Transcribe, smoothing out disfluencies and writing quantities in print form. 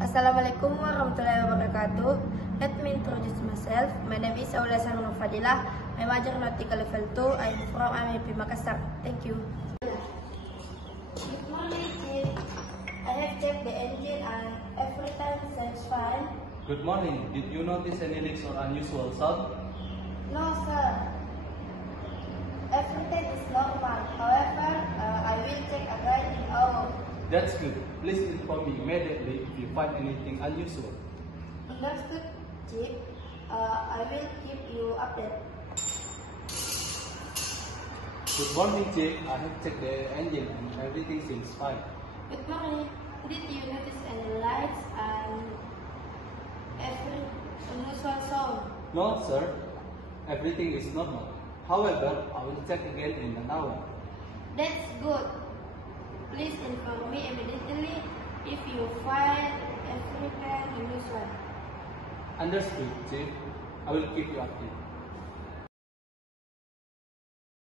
Assalamualaikum warahmatullahi wabarakatuh. Let me introduce myself. My name is Aula Sarno Fadilah. My major nautical level 2. I am from MIP Makassar. Thank you. Good morning, Chief. I have checked the engine and everything seems fine. Good morning. Did you notice any leaks or unusual sound? No, sir. Everything is normal. However, I will check again in hour. That's good. Please inform me immediately if you find anything unusual. Understood, Chief. I will keep you updated. Good morning, Chief. I have checked the engine and everything seems fine. Good morning. Did you notice any lights and every unusual sound? No, sir. Everything is normal. However, I will check again in an hour. That's good. Please inform me immediately if you find everything unusual. Understood, Chief. I will keep you updated.